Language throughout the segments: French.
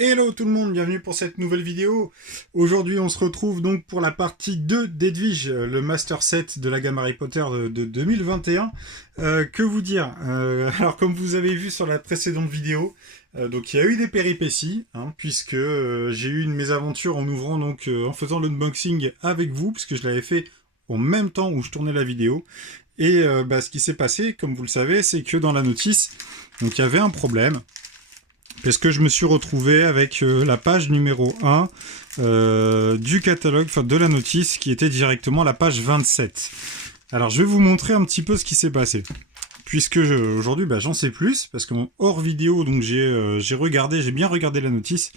Hello tout le monde, bienvenue pour cette nouvelle vidéo. Aujourd'hui on se retrouve donc pour la partie 2 d'Edwige, le Master Set de la gamme Harry Potter de 2021. Que vous dire alors comme vous avez vu sur la précédente vidéo, donc il y a eu des péripéties, puisque j'ai eu une mésaventure en ouvrant en faisant l'unboxing avec vous, puisque je l'avais fait en même temps où je tournais la vidéo. Et ce qui s'est passé, comme vous le savez, c'est que dans la notice, donc il y avait un problème. Parce que je me suis retrouvé avec la page numéro 1 du catalogue, enfin de la notice, qui était directement la page 27. Alors je vais vous montrer un petit peu ce qui s'est passé. Puisque aujourd'hui j'en sais plus, parce qu'en hors vidéo, donc j'ai bien regardé la notice.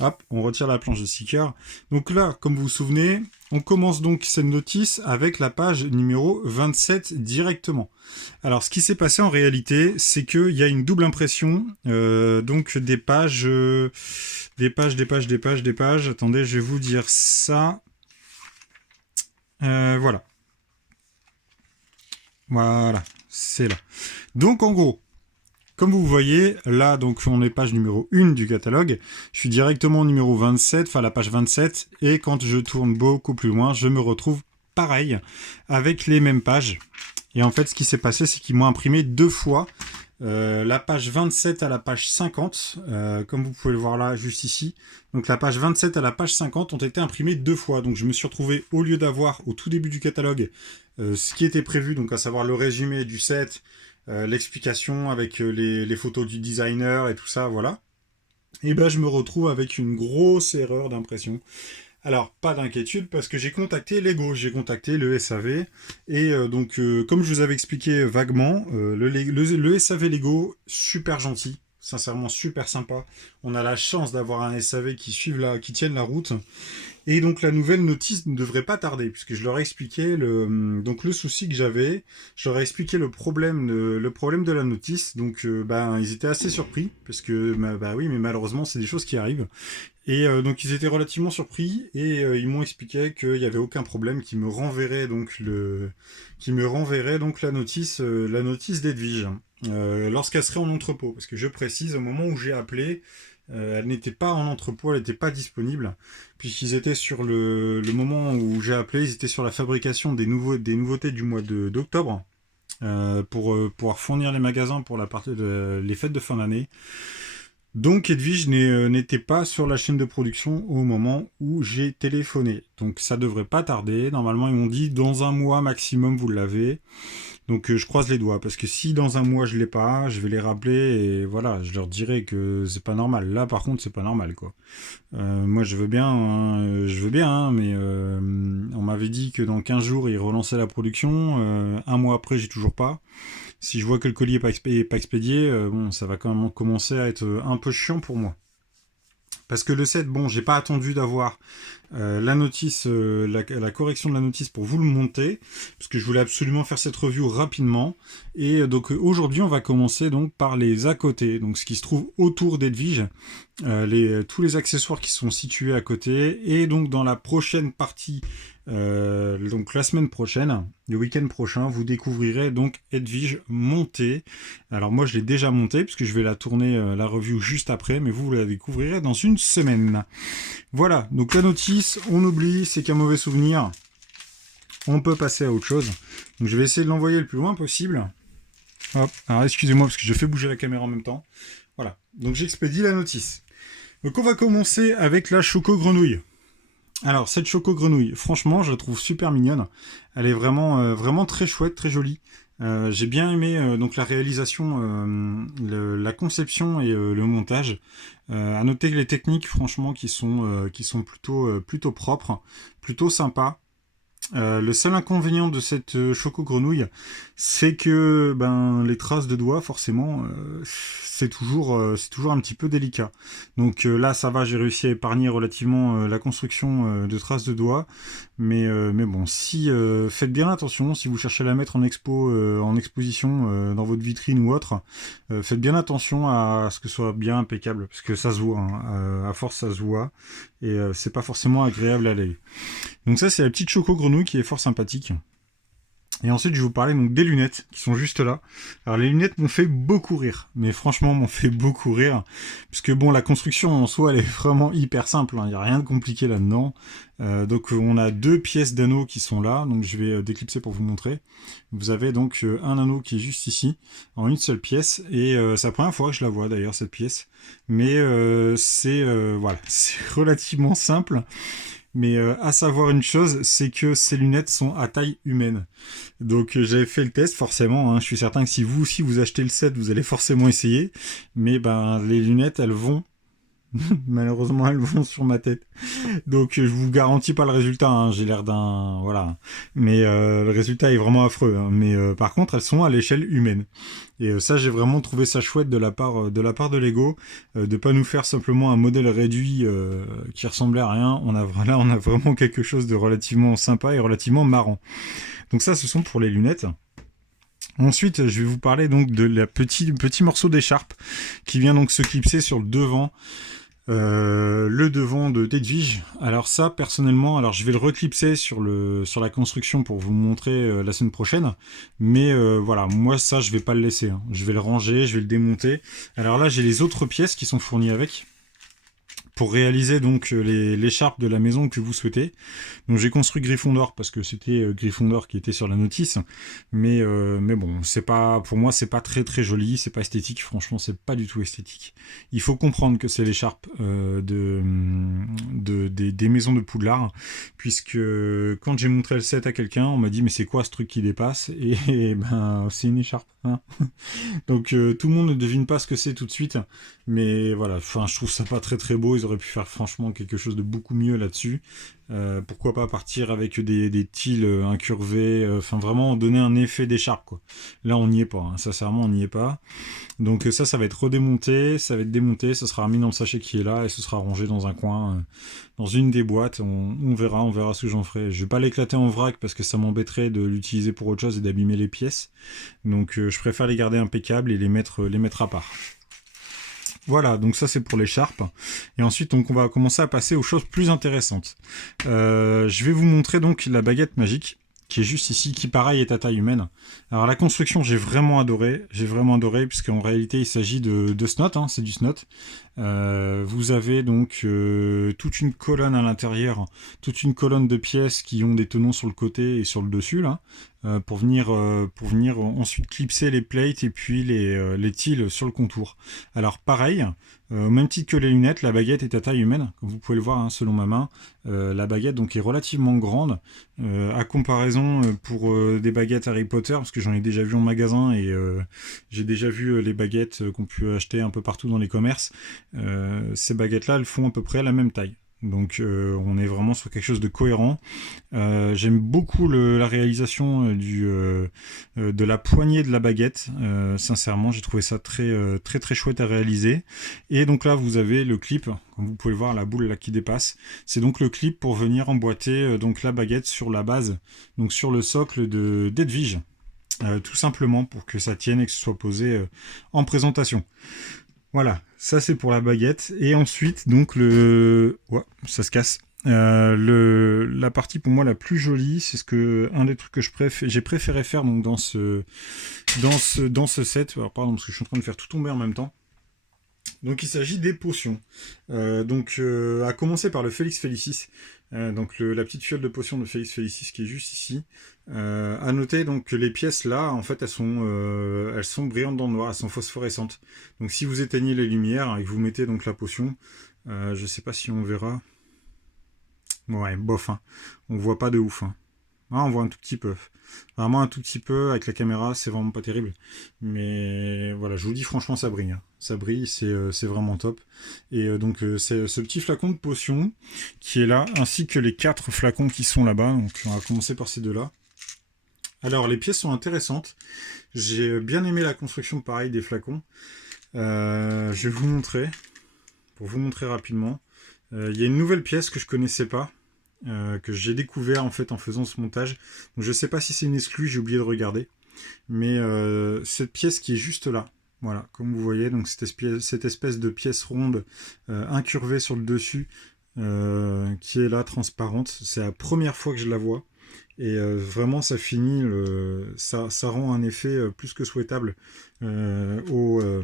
Hop, on retire la planche de sticker. Donc là, comme vous vous souvenez, on commence donc cette notice avec la page numéro 27 directement. Alors, ce qui s'est passé en réalité, c'est qu'il y a une double impression, donc des pages. Attendez, je vais vous dire ça. Voilà. Voilà, c'est là. Donc, en gros, comme vous voyez, là, donc on est page numéro 1 du catalogue. Je suis directement au numéro 27, enfin la page 27. Et quand je tourne beaucoup plus loin, je me retrouve pareil, avec les mêmes pages. Et en fait, ce qui s'est passé, c'est qu'ils m'ont imprimé deux fois la page 27 à la page 50, comme vous pouvez le voir là, juste ici. Donc la page 27 à la page 50 ont été imprimées deux fois. Donc je me suis retrouvé, au lieu d'avoir au tout début du catalogue ce qui était prévu, donc à savoir le résumé du set, l'explication avec les photos du designer et tout ça, voilà. Et ben je me retrouve avec une grosse erreur d'impression. Alors, pas d'inquiétude, parce que j'ai contacté Lego, j'ai contacté le SAV, et comme je vous avais expliqué vaguement, le SAV Lego, super gentil, sincèrement super sympa. On a la chance d'avoir un SAV qui tienne la route. Et donc la nouvelle notice ne devrait pas tarder, puisque je leur ai expliqué le souci que j'avais, je leur ai expliqué le problème de la notice, donc ils étaient assez surpris, parce que oui, mais malheureusement c'est des choses qui arrivent. Et donc ils étaient relativement surpris et ils m'ont expliqué qu'il n'y avait aucun problème, qu'ils me renverraient donc la notice d'Edwige lorsqu'elle serait en entrepôt. Parce que je précise, au moment où j'ai appelé, elle n'était pas en entrepôt, elle n'était pas disponible, puisqu'ils étaient sur le moment où j'ai appelé, ils étaient sur la fabrication des nouveautés du mois d'octobre pour pouvoir fournir les magasins pour les fêtes de fin d'année. Donc Edwige n'était pas sur la chaîne de production au moment où j'ai téléphoné. Donc ça devrait pas tarder. Normalement ils m'ont dit dans un mois maximum vous l'avez. Donc je croise les doigts, parce que si dans un mois je l'ai pas, je vais les rappeler et voilà, je leur dirai que c'est pas normal. Là par contre c'est pas normal quoi. Moi je veux bien, mais on m'avait dit que dans 15 jours ils relançaient la production. Un mois après j'ai toujours pas. Si je vois que le colis est pas expédié, ça va quand même commencer à être un peu chiant pour moi. Parce que le set, j'ai pas attendu d'avoir la notice, la correction de la notice pour vous le monter, parce que je voulais absolument faire cette review rapidement. Et donc aujourd'hui, on va commencer donc par les à côté, donc ce qui se trouve autour d'Edwige, tous les accessoires qui sont situés à côté. Et donc dans la prochaine partie, donc la semaine prochaine, le week-end prochain, vous découvrirez donc Edwige montée. Alors moi je l'ai déjà montée puisque je vais la tourner la review juste après, mais vous la découvrirez dans une semaine. Voilà, donc la notice, on oublie, c'est qu'un mauvais souvenir. On peut passer à autre chose. Donc je vais essayer de l'envoyer le plus loin possible. Hop, alors excusez-moi parce que je fais bouger la caméra en même temps. Voilà, donc j'expédie la notice. Donc on va commencer avec la Choco Grenouille. Alors cette Choco Grenouille, franchement, je la trouve super mignonne. Elle est vraiment très chouette, très jolie. J'ai bien aimé donc la réalisation, la conception et le montage. À noter que les techniques, franchement, qui sont plutôt propres, plutôt sympas. Le seul inconvénient de cette Choco Grenouille, c'est que les traces de doigts, forcément, c'est toujours un petit peu délicat. Donc là, ça va, j'ai réussi à épargner relativement la construction de traces de doigts. Mais bon, si faites bien attention, si vous cherchez à la mettre en exposition dans votre vitrine ou autre, faites bien attention à ce que ce soit bien impeccable, parce que ça se voit, à force ça se voit, et c'est pas forcément agréable à l'œil. Donc ça c'est la petite Choco Grenouille qui est fort sympathique. Et ensuite, je vais vous parler donc des lunettes qui sont juste là. Alors les lunettes m'ont fait beaucoup rire, mais franchement m'ont fait beaucoup rire, puisque bon, la construction en soi, elle est vraiment hyper simple, hein. Il n'y a rien de compliqué là-dedans. Donc on a 2 pièces d'anneaux qui sont là, donc je vais déclipser pour vous montrer. Vous avez donc un anneau qui est juste ici, en une seule pièce, et c'est la première fois que je la vois d'ailleurs cette pièce. Mais c'est voilà, c'est relativement simple. Mais à savoir une chose, c'est que ces lunettes sont à taille humaine. Donc j'avais fait le test forcément, hein. Je suis certain que si vous aussi vous achetez le set, vous allez forcément essayer. Mais ben les lunettes, elles vont malheureusement elles vont sur ma tête. Donc je vous garantis pas le résultat, hein. J'ai l'air d'un voilà. Mais le résultat est vraiment affreux, hein. Mais par contre elles sont à l'échelle humaine. Et ça j'ai vraiment trouvé ça chouette de la part de Lego, de pas nous faire simplement un modèle réduit qui ressemblait à rien. On a vraiment quelque chose de relativement sympa et relativement marrant. Donc ça ce sont pour les lunettes. Ensuite, je vais vous parler donc de la petit morceau d'écharpe qui vient donc se clipser sur le devant de Tedvige. Alors ça, personnellement, alors je vais le reclipser sur la construction pour vous montrer la semaine prochaine. Mais voilà, moi ça, je vais pas le laisser, hein. Je vais le ranger, je vais le démonter. Alors là, j'ai les autres pièces qui sont fournies avec, pour réaliser donc l'écharpe de la maison que vous souhaitez. Donc j'ai construit Gryffondor parce que c'était Gryffondor qui était sur la notice, mais bon, c'est pas, pour moi c'est pas très très joli, c'est pas esthétique, franchement c'est pas du tout esthétique. Il faut comprendre que c'est l'écharpe des maisons de Poudlard, puisque quand j'ai montré le set à quelqu'un, on m'a dit mais c'est quoi ce truc qui dépasse, et ben c'est une écharpe, hein. Donc tout le monde ne devine pas ce que c'est tout de suite, mais voilà, enfin je trouve ça pas très très beau. Ils auraient pu faire franchement quelque chose de beaucoup mieux là-dessus. Pourquoi pas partir avec des tiles incurvés, enfin vraiment donner un effet d'écharpe quoi. Là on n'y est pas, hein. Sincèrement on n'y est pas. Donc ça va être redémonté, ça va être démonté, ça sera remis dans le sachet qui est là et ce sera rangé dans un coin, dans une des boîtes. On verra ce que j'en ferai. Je vais pas l'éclater en vrac parce que ça m'embêterait de l'utiliser pour autre chose et d'abîmer les pièces. Donc je préfère les garder impeccables et les mettre à part. Voilà, donc ça c'est pour l'écharpe. Et ensuite, donc on va commencer à passer aux choses plus intéressantes. Je vais vous montrer donc la baguette magique, qui est juste ici, qui pareil est à taille humaine. Alors la construction, j'ai vraiment adoré, puisqu'en réalité il s'agit de snot, hein, c'est du snot. Vous avez donc toute une colonne à l'intérieur, toute une colonne de pièces qui ont des tenons sur le côté et sur le dessus là, pour venir ensuite clipser les plates et puis les tiles sur le contour. Alors pareil, au même titre que les lunettes, la baguette est à taille humaine, comme vous pouvez le voir, hein, selon ma main. La baguette donc est relativement grande, à comparaison pour des baguettes Harry Potter, parce que j'en ai déjà vu en magasin et j'ai déjà vu les baguettes qu'on peut acheter un peu partout dans les commerces. Ces baguettes-là, elles font à peu près la même taille. Donc on est vraiment sur quelque chose de cohérent. J'aime beaucoup la réalisation de la poignée de la baguette. Sincèrement, j'ai trouvé ça très très très chouette à réaliser. Et donc là, vous avez le clip, comme vous pouvez le voir, la boule là qui dépasse. C'est donc le clip pour venir emboîter donc la baguette sur la base, donc sur le socle d'Edwige. Tout simplement pour que ça tienne et que ce soit posé en présentation. Voilà, ça c'est pour la baguette. Et ensuite, donc ouais, ça se casse. La partie pour moi la plus jolie, c'est un des trucs que j'ai préféré faire donc dans ce set. Alors pardon, parce que je suis en train de faire tout tomber en même temps. Donc il s'agit des potions. À commencer par le Felix Felicis. Donc la petite fiole de potion de Felix Felicis qui est juste ici. À noter donc que les pièces là, en fait, elles sont brillantes dans le noir, elles sont phosphorescentes. Donc si vous éteignez les lumières et que vous mettez donc la potion, je sais pas si on verra. Ouais, bof, hein. On voit pas de ouf, hein. Ah, on voit un tout petit peu. Vraiment un tout petit peu, avec la caméra, c'est vraiment pas terrible. Mais voilà, je vous dis franchement, ça brille, hein. Ça brille, c'est vraiment top. Et c'est ce petit flacon de potion qui est là, ainsi que les 4 flacons qui sont là-bas. Donc on va commencer par ces deux-là. Alors les pièces sont intéressantes. J'ai bien aimé la construction pareil des flacons. Je vais vous montrer, pour vous montrer rapidement. Il y a une nouvelle pièce que je connaissais pas. Que j'ai découvert en fait en faisant ce montage. Donc je sais pas si c'est une exclue, j'ai oublié de regarder. Mais cette pièce qui est juste là, voilà, comme vous voyez, donc cette espèce de pièce ronde incurvée sur le dessus qui est là, transparente. C'est la première fois que je la vois. Et vraiment, ça finit, ça rend un effet plus que souhaitable euh, au, euh,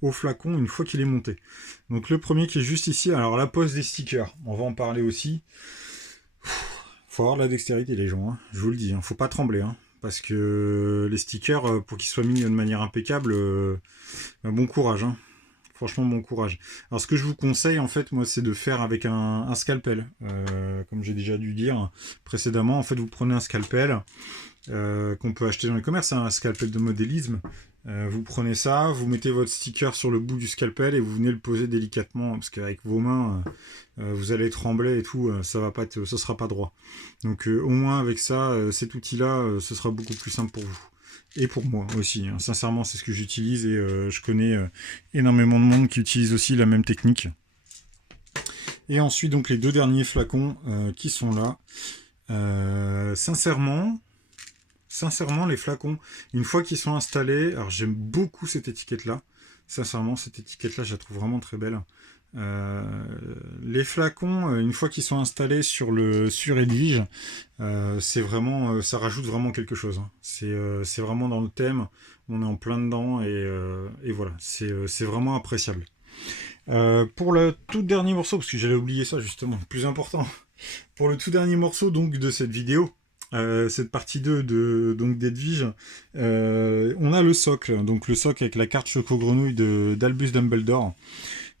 au flacon une fois qu'il est monté. Donc le premier qui est juste ici, alors la pose des stickers, on va en parler aussi. Faut avoir de la dextérité les gens, hein. Je vous le dis, hein. Faut pas trembler, hein. Parce que les stickers, pour qu'ils soient mis de manière impeccable, bon courage, hein. Franchement, bon courage. Alors, ce que je vous conseille, en fait, moi, c'est de faire avec un scalpel. Comme j'ai déjà dû dire précédemment, en fait, vous prenez un scalpel qu'on peut acheter dans les commerces, hein, un scalpel de modélisme. Vous prenez ça, vous mettez votre sticker sur le bout du scalpel et vous venez le poser délicatement, parce qu'avec vos mains, vous allez trembler et tout, ça va pas ça sera pas droit. Donc, au moins, avec ça, cet outil-là, ce sera beaucoup plus simple pour vous. Et pour moi aussi, hein. Sincèrement, c'est ce que j'utilise et je connais énormément de monde qui utilise aussi la même technique. Et ensuite, donc les deux derniers flacons qui sont là. Sincèrement, les flacons, une fois qu'ils sont installés, alors j'aime beaucoup cette étiquette-là. Sincèrement, cette étiquette-là, je la trouve vraiment très belle. Euh, les flacons, une fois qu'ils sont installés sur Edwige, c'est vraiment, ça rajoute vraiment quelque chose, hein. C'est vraiment dans le thème, on est en plein dedans et voilà, c'est vraiment appréciable. Pour le tout dernier morceau, parce que j'allais oublier ça justement, le plus important, pour le tout dernier morceau donc de cette vidéo, cette partie 2 donc d'Edwige, on a le socle, donc le socle avec la carte Choco Grenouille d'Albus Dumbledore,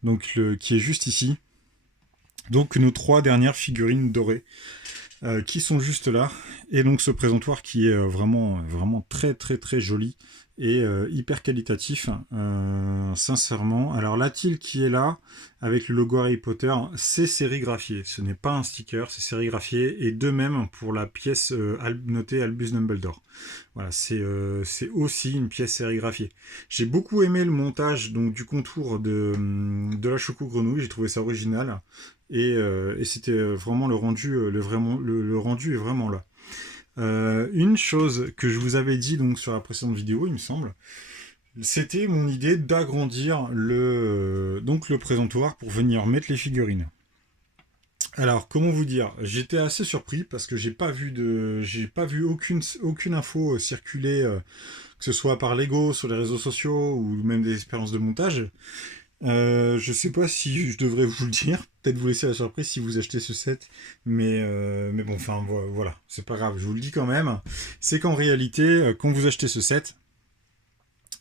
donc qui est juste ici. Donc nos trois dernières figurines dorées qui sont juste là, et donc ce présentoir qui est vraiment très très très joli et hyper qualitatif, sincèrement. Alors la tile qui est là avec le logo Harry Potter, c'est sérigraphié, ce n'est pas un sticker, c'est sérigraphié, et de même pour la pièce notée Albus Dumbledore. Voilà, c'est aussi une pièce sérigraphiée. J'ai beaucoup aimé le montage donc du contour de la Choco Grenouille, j'ai trouvé ça original. Et c'était vraiment le rendu, le rendu est vraiment là. Une chose que je vous avais dit donc sur la précédente vidéo, il me semble, c'était mon idée d'agrandir donc le présentoir pour venir mettre les figurines. Alors, comment vous dire, j'étais assez surpris parce que j'ai pas vu aucune info circuler, que ce soit par Lego, sur les réseaux sociaux ou même des expériences de montage. Je sais pas si je devrais vous le dire, peut-être vous laisser la surprise si vous achetez ce set, mais bon, enfin voilà, c'est pas grave, je vous le dis quand même. C'est qu'en réalité, quand vous achetez ce set,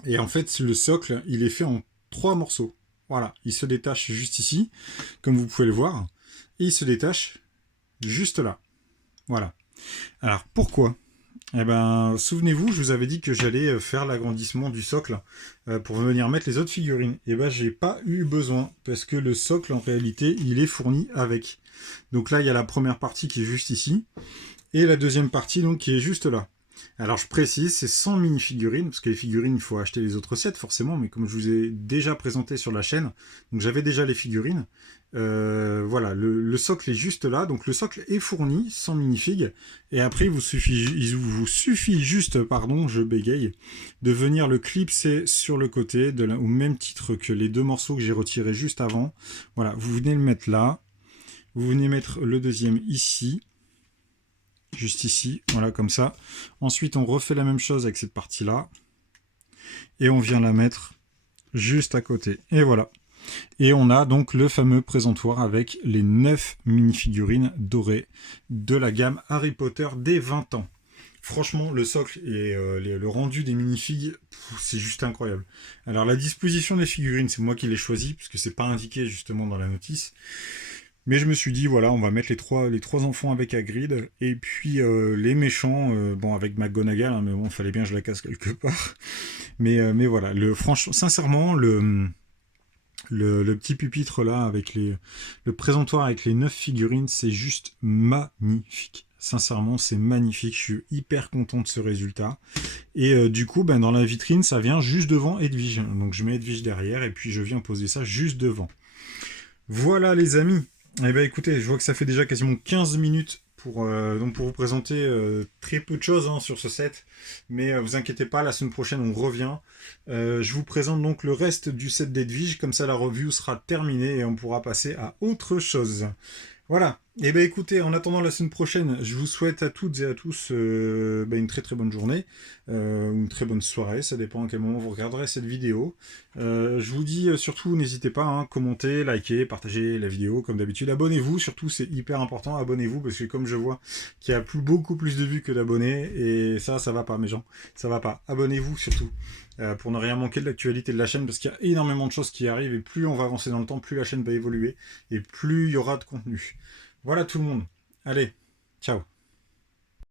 et en fait le socle, il est fait en trois morceaux. Voilà, il se détache juste ici, comme vous pouvez le voir, et il se détache juste là. Voilà. Alors pourquoi? Eh ben, souvenez-vous, je vous avais dit que j'allais faire l'agrandissement du socle pour venir mettre les autres figurines. Eh ben, j'ai pas eu besoin parce que le socle, en réalité, il est fourni avec. Donc là, il y a la première partie qui est juste ici et la deuxième partie donc qui est juste là. Alors je précise, c'est 100 mini-figurines, parce que les figurines, il faut acheter les autres sets forcément, mais comme je vous ai déjà présenté sur la chaîne, donc j'avais déjà les figurines. Voilà, le socle est juste là, donc le socle est fourni, 100 minifigs, et après il vous suffit juste, pardon, je bégaye, de venir le clipser sur le côté, au même titre que les deux morceaux que j'ai retirés juste avant. Voilà, vous venez le mettre là, vous venez mettre le deuxième ici, juste ici, voilà, comme ça. Ensuite, on refait la même chose avec cette partie-là. Et on vient la mettre juste à côté. Et voilà. Et on a donc le fameux présentoir avec les 9 mini-figurines dorées de la gamme Harry Potter des 20 ans. Franchement, le socle et le rendu des minifigs, c'est juste incroyable. Alors, la disposition des figurines, c'est moi qui l'ai choisi, puisque c'est pas indiqué justement dans la notice. Mais je me suis dit, voilà, on va mettre les trois enfants avec Hagrid, et puis les méchants, bon, avec McGonagall, hein, mais bon, il fallait bien que je la casse quelque part. Mais voilà, franchement, sincèrement, le petit pupitre là, avec le présentoir avec les 9 figurines, c'est juste magnifique. Sincèrement, c'est magnifique. Je suis hyper content de ce résultat. Et du coup, ben, dans la vitrine, ça vient juste devant Edwige. Donc je mets Edwige derrière, et puis je viens poser ça juste devant. Voilà les amis. Eh bien écoutez, je vois que ça fait déjà quasiment 15 minutes donc pour vous présenter très peu de choses, hein, sur ce set. Mais vous inquiétez pas, la semaine prochaine on revient. Je vous présente donc le reste du set d'Edwige, comme ça la review sera terminée et on pourra passer à autre chose. Voilà, Eh ben écoutez, en attendant la semaine prochaine, je vous souhaite à toutes et à tous une très très bonne journée, une très bonne soirée, ça dépend à quel moment vous regarderez cette vidéo. Je vous dis surtout, n'hésitez pas, hein, commentez, likez, partagez la vidéo comme d'habitude. Abonnez-vous, surtout c'est hyper important, abonnez-vous parce que comme je vois qu'il y a beaucoup plus de vues que d'abonnés et ça va pas mes gens, ça va pas. Abonnez-vous surtout pour ne rien manquer de l'actualité de la chaîne parce qu'il y a énormément de choses qui arrivent et plus on va avancer dans le temps, plus la chaîne va évoluer et plus il y aura de contenu. Voilà tout le monde. Allez, ciao.